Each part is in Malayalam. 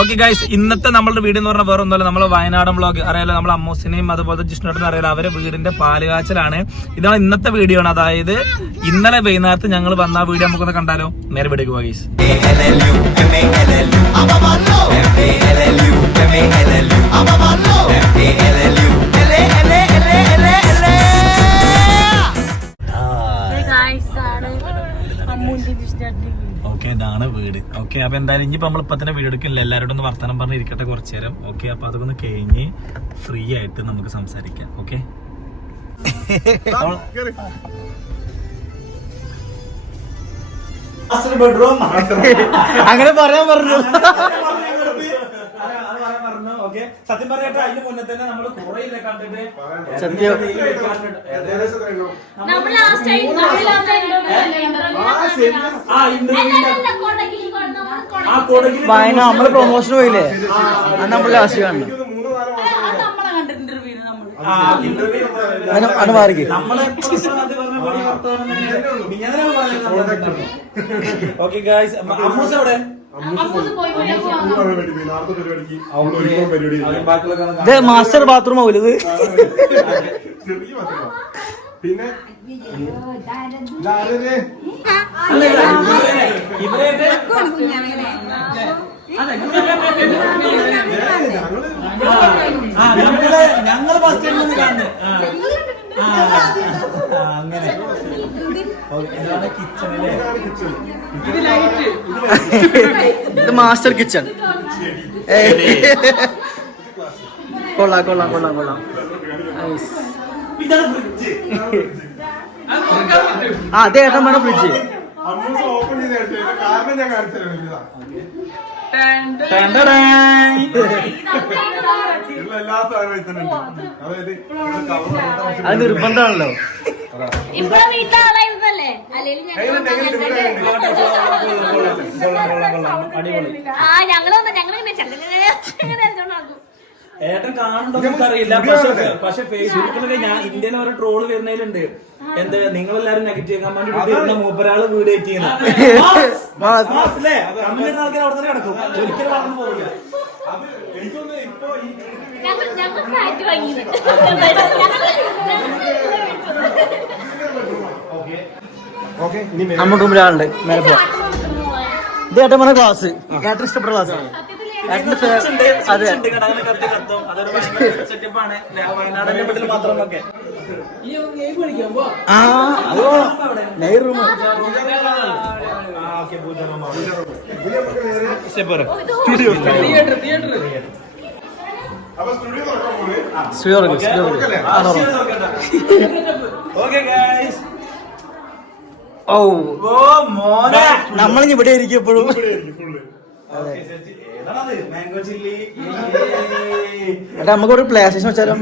ഓക്കെ ഗൈസ്, ഇന്നത്തെ നമ്മളുടെ വീട് എന്ന് പറഞ്ഞാൽ വേറെ ഒന്നുമല്ല, നമ്മൾ വയനാടൻ വ്ളോഗ് അറിയാലോ, നമ്മൾ അമ്മൂസിനെയും അതുപോലെ ജിഷ്ണുട്ടിനും അറിയാലോ, അവരെ വീടിന്റെ പാലുകാച്ചലാണ്. ഇതാണ് ഇന്നത്തെ വീഡിയോ ആണ്. അതായത് ഇന്നലെ വൈകുന്നേരത്ത് ഞങ്ങൾ വന്ന ആ വീഡിയോ നമുക്കൊന്ന് കണ്ടാലോ. നേരെ വീഡിയോക്ക് പോകാം ഗൈസ്. ഓക്കെ, ഇതാണ് വീട്. ഓക്കെ, അപ്പൊ എന്തായാലും ഇനിയിപ്പോ നമ്മളിപ്പോ തന്നെ വീഡിയോ എടുക്കില്ല, എല്ലാവരോടും ഒന്ന് വർത്തമാനം പറഞ്ഞ് ഇരിക്കട്ടെ കുറച്ചു നേരം. ഓക്കെ, അപ്പൊ അതൊക്കെ ഒന്ന് കഴിഞ്ഞ് ഫ്രീ ആയിട്ട് നമുക്ക് സംസാരിക്കാം. ഓക്കെ, അങ്ങനെ പറയാൻ പറഞ്ഞു. സത്യം പറയട്ടെ, അതിന് മുന്നേ തന്നെ നമ്മള് കുറെ കണ്ടിട്ട് വയനാട് നമ്മള് പ്രൊമോഷൻ പോയില്ലേ, അത് നമ്മൾ ലാസ്റ്റ് കാണണം. അത് മാറിക്ക്. ഓക്കെ ഗൈസ്, അമ്മൂസ് എവിടെ? മാസ്റ്റർ ബാത്റൂം ആവൂലത്. പിന്നെ ഞങ്ങള് ഫസ്റ്റ് അങ്ങനെ ഇത് മാസ്റ്റർ കിച്ചൺ. കൊള്ളാം കൊള്ളാം കൊള്ളാം കൊള്ളാം. അതെ ഏട്ടൻ വേണം ഫ്രിഡ്ജ്. ഓപ്പൺ ചെയ്ത് കാരണം ഞാൻ കാണിച്ചു എല്ലാ സാധനവും. അതായത് അത് നിർബന്ധമാണല്ലോ. ഏട്ടൻ കാണുന്നുണ്ടോ നമുക്കറിയില്ല, പക്ഷെ ഫേസ്ബുക്കിലൊക്കെ ഞാൻ ഇന്ത്യയിലെ ഓരോ ട്രോള് വരുന്നതിലുണ്ട്. എന്താ നിങ്ങളെല്ലാരും നെഗറ്റീവ് കമന്റ് മൂപ്പരാള് വീട് ഏറ്റ് ചെയ്യുന്ന ആൾക്കാർ അവിടെ തന്നെ കിടക്കും, ഒരിക്കലും വളർന്നു പോകില്ല. നമ്മുടെ റൂമിലാളുണ്ട് മേലെ പോവാം. ഇത് ഏട്ടൻ പറഞ്ഞ ക്ലാസ്, ഏട്ടൻ ഇഷ്ടപ്പെട്ട ക്ലാസ്. അതെ, ആ അതോ നെയർ റൂം. സ്റ്റുഡിയോ ഓ നമ്മളിങ്ങ് ഇവിടെ ആയിരിക്കും എപ്പോഴും. എടാ നമുക്കൊരു പ്ലേ സ്റ്റേഷൻ വെച്ചാലോ.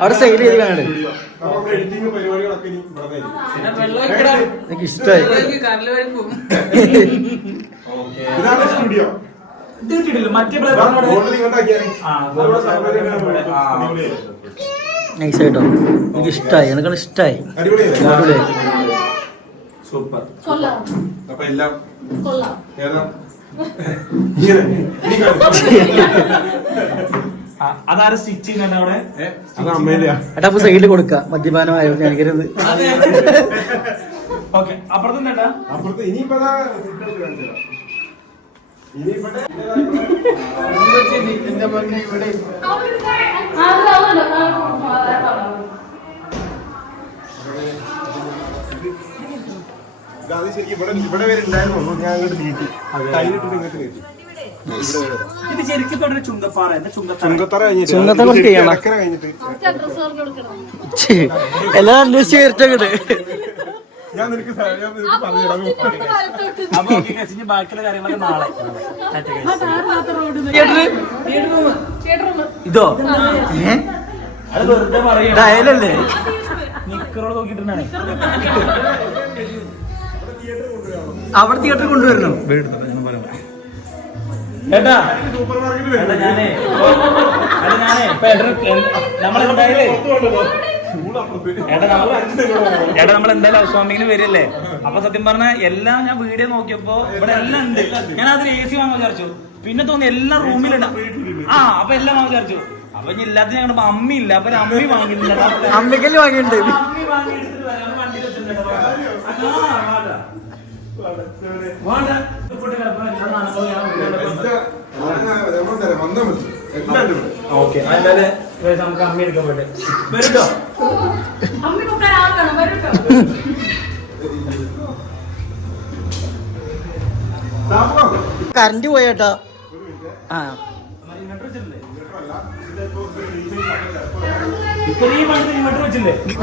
അവിടെ സെയിൽ ചെയ്ത് കാണുന്നുണ്ട്. എനിക്ക് ഇഷ്ടമായി. നൈസായിട്ടോ, എനിക്ക് ഇഷ്ടമായി, എനിക്കാണ് ഇഷ്ടമായി. സൂപ്പർ. അപ്പൊ എല്ലാം അതാരും സ്റ്റിച്ച് ചെയ്യുന്നുണ്ട് അവിടെ. ഏട്ടാ അപ്പൊ സൈഡിൽ കൊടുക്കാം, മദ്യപാനമായിരുന്നു എനിക്കരുത്. ഓക്കെ, അപ്പുറത്ത് അപ്പുറത്ത് ഇനിയിപ്പോ അത് ശരിക്കും ഇവിടെ വരെ ഉണ്ടായിരുന്നു. ഞാൻ അങ്ങോട്ട് നീട്ടി കയ്യിലിട്ടിട്ട് ഇങ്ങോട്ട് നീട്ടി. ഇത് ശരിക്കും ചുങ്കപ്പാറ ചുങ്കത്തറ കഴിഞ്ഞിട്ട് എല്ലാം അന്വേഷിച്ച് വരട്ടെ. ഞാൻ നിനക്ക് പറഞ്ഞിടാം. ബാക്കിയുള്ള കാര്യങ്ങളൊക്കെ നാളെ. ഇതോ അത് വെറുതെ പറയാ, ഡയലല്ലേ നിക്കറോട് നോക്കിട്ടാണ്. അവിടെ തിയേറ്റർ കൊണ്ടുവരണം. ഏട്ടാ സൂപ്പർ മാർക്കറ്റ് ഞാനേ നമ്മളെന്തായാലും നമ്മൾ എന്തായാലും ഹൗസ് വാമിങ്ങിന് വരില്ലേ, അപ്പൊ സത്യം പറഞ്ഞ എല്ലാം ഞാൻ വീഡിയോ നോക്കിയപ്പോ ഇവിടെ എല്ലാം ഉണ്ട്. ഞാൻ അതിൽ AC വാങ്ങാൻ വിചാരിച്ചു. പിന്നെ തോന്നി എല്ലാം റൂമിലുണ്ട്. അപ്പൊ എല്ലാം വാങ്ങാൻ വിചാരിച്ചു. അപ്പൊ ഇനി ഇല്ലാത്ത ഞങ്ങളുടെ അമ്മ ഇല്ല. അപ്പൊ അമ്മി വാങ്ങിയില്ല. അമ്മയ്ക്കല്ലേ വാങ്ങിയിട്ടുണ്ട്. അമ്മി വാങ്ങി എടുത്തിട്ട് വരാം. വണ്ടി വെച്ചിട്ടുണ്ട്. ഓക്കെ നമുക്ക് അമ്മി എടുക്കാൻ പോട്ടെ. വരുട്ടോ കറന്റ് പോയേട്ടാ.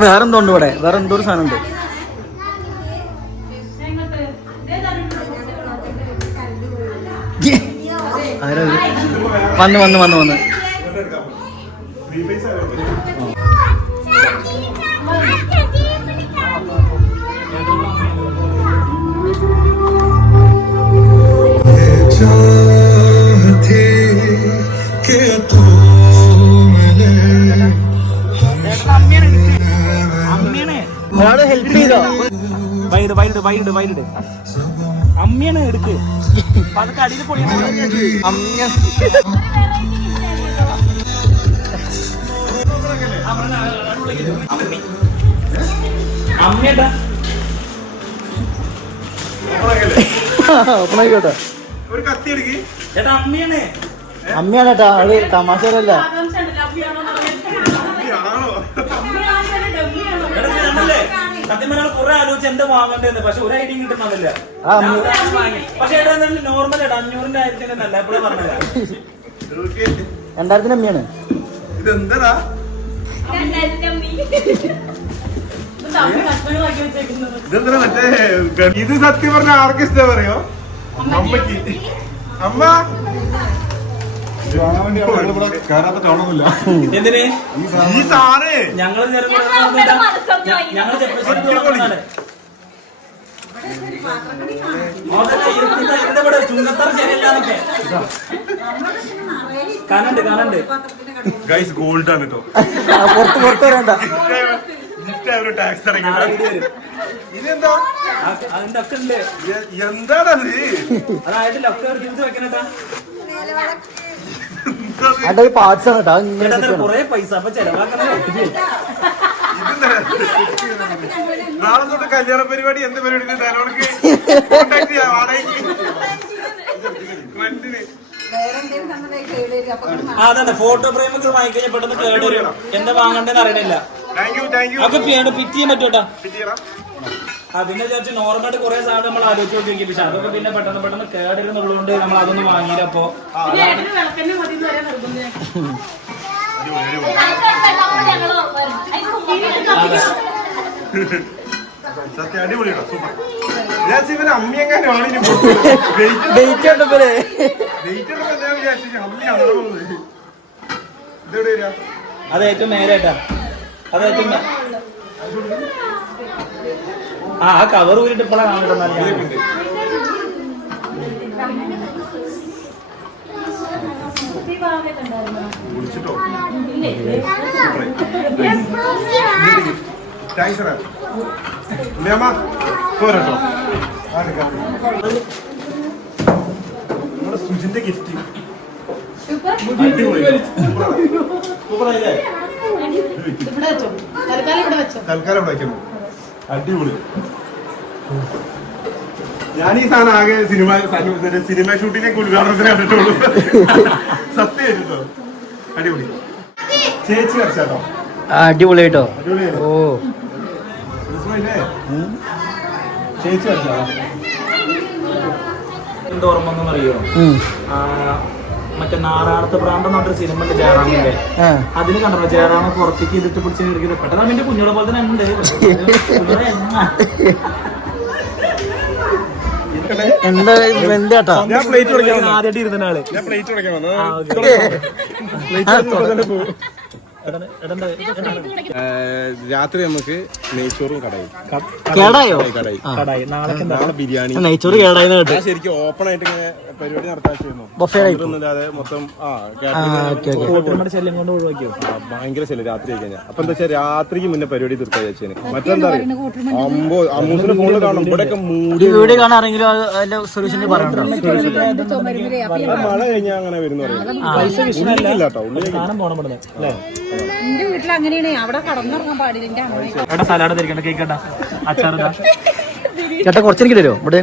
വേറെന്തോണ്ട് ഇവിടെ? വേറെ എന്തോ ഒരു സാധനം ഉണ്ട്. വന്ന് ഹെൽപ്പ് ചെയ്തോ? വൈകിട്ട് അമ്മയാണ് എടുക്ക്. അതൊക്കെ അടിയിൽ പൊളിയാണ്. അമ്മേട്ടാ ഓപ്പണായിക്കോട്ടെ. ഒരു കത്തി എടുക്ക്. ചേട്ടാ അമ്മയാണ്. അമ്മയാണ് കേട്ടാ. അത് തമാശയല്ല. സത്യം പറഞ്ഞാൽ കുറെ ആലോചിച്ച് എന്താ വാങ്ങണ്ടേന്ന്. പക്ഷെ ഒരു ഐഡിയ കിട്ടുന്നില്ല. പക്ഷെ നോർമൽ 500ന്റെ ആയിരത്തിന്റെ നല്ല എപ്പോഴും പറഞ്ഞില്ല. 2000 അമ്മയാണ്. ഇതെന്താ ഇതെന്താ മറ്റേ ഇത് സത്യം പറഞ്ഞ ആർക്കും ഇഷ്ടം പറയോ? അമ്മക്ക് അമ്മ എന്തിന് ഈ സാറ് ഞങ്ങള് ചുങ്കത്തറ ശരിയല്ലാന്നൊക്കെ കാണണ്ട് ഗൈസ് ഗോൾഡ് ആണ് കേട്ടോ. പുറത്ത് വരണ്ട. ടാക്സ് ഇതെന്താ അതിന്റെ ഒക്കെ ഉണ്ട്. എന്താണത്? അതായിട്ടില്ല. ഒക്കെ തിരിച്ചു വെക്കണട്ടാ. അതിന്റെ പാർട്സ് ആണ് കേട്ടോ. കൊറേ പൈസ അപ്പൊ ചെലവാക്കണേ. നാളെ തൊട്ട് കല്യാണ പരിപാടി എന്ത് പരിപാടി തലോണക്ക് കോണ്ടാക്ട് ചെയ്യാം. വാടകയ്ക്ക് റെന്റിന്. അതന്നെ ഫോട്ടോ ഫ്രെയിമൊക്കെ വാങ്ങിക്കഴിഞ്ഞാൽ പെട്ടെന്ന് കേടുവരും. എന്താ വാങ്ങണ്ടെന്ന് അറിയണില്ല. അതൊക്കെ ഫിറ്റ് ചെയ്യാൻ പറ്റൂട്ടാ. അതിനെ വിചാരിച്ച് നോർമലായിട്ട് കുറെ സാധനം നമ്മൾ ആലോചിച്ച് നോക്കി. പക്ഷെ അതൊക്കെ പിന്നെ പെട്ടെന്ന് കേടരുന്നുള്ളതുകൊണ്ട് നമ്മൾ അതൊന്നും വാങ്ങിയില്ല. അപ്പൊ സത്യം അടിപൊളിയാണോ? സൂപ്പർ. ഞാൻ ഇവന് അമ്മിയെങ്ങാനാണ് അത് ഏറ്റവും നേരായിട്ടാ. അത് ഏറ്റവും ആ കവർ ഊരിട്ട് ഇപ്പോഴാണ് കാണുന്നത്. സുജിന്റെ ഗിഫ്റ്റ് തൽക്കാലം വയ്ക്കുന്നു. അടിപൊളി. ഞാൻ ഈ സാധനം ആകെ സിനിമ ഷൂട്ടിലേക്ക് ഉദ്ഘാടനത്തിന് കണ്ടിട്ടുള്ളൂ. സത്യമായിട്ടോ അടിപൊളി. ചേച്ചി വരച്ചാട്ടോ. അടിപൊളിയായിട്ടോ. അടിപൊളിയായിട്ടോ. ഓ ചേച്ചി വരച്ചാട്ടോ. എന്താ ഓർമ്മ ഒന്നും അറിയോ? മറ്റേ നാറാണത്തെ പ്രാന്തം എന്ന് പറഞ്ഞൊരു സിനിമ ഉണ്ട് ജയറാമിന്റെ. അതിന് കണ്ടോ ജയറാമ പുറത്തേക്ക് ഇതിട്ട് പിടിച്ച് കളിക്കുന്നത്. പെട്ടെന്ന് അവന്റെ കുഞ്ഞുങ്ങളെ പോലെ തന്നെ ഉണ്ട്. എന്താ ഞാൻ പ്ലേറ്റ് ആദ്യമായിട്ട് ഇരുന്ന ആള്. ഞാൻ പ്ലേറ്റ് തുടക്കാൻ വന്നു. രാത്രി നമുക്ക് നെയ്ച്ചോറും കടയും കേടായോ കടായി നാളെ ബിരിയാണി നെയ്ച്ചോറ് കേടായിന്ന് കേട്ടു. ഞാൻ ശരിക്കും ഓപ്പൺ ആയിട്ട് ഇങ്ങനെ പരിപാടി നടത്താൻ ചെയ്യുന്നു ബൊഫേ ഒന്നുമില്ലാതെ മൊത്തം ശല്യം കൊണ്ട് ഒഴിവാക്കിയോ? ഭയങ്കര ശല്യം രാത്രി കഴിഞ്ഞാൽ. അപ്പൊ എന്താ വെച്ചാൽ രാത്രിക്ക് മുന്നേ പരിപാടി തീർത്താ ചേച്ചേന്. മറ്റെന്താ അമ്മൂസിന്റെ ഫോണിൽ കാണും ഇവിടെയൊക്കെ മൂടി വീഡിയോ കാണാൻ ആരെങ്കിലും അതിന്റെ സൊല്യൂഷൻ പറയണ്ടോ? മഴ കഴിഞ്ഞാൽ അങ്ങനെ വരുന്ന ഉള്ളിലില്ല കേട്ടോ. ഉള്ളിലേക്ക് എന്റെ വീട്ടിൽ അങ്ങനെയാണ്, അവിടെ കടന്നിറങ്ങാൻ പാടില്ല. എന്റെ അമ്മ എടാ സലാഡ് തിരിക്കണ്ട, കേക്കണ്ട, അച്ചാറിടാ. ചേട്ടാ കുറച്ചെനിക്ക് തരുമോ ഇവിടെ?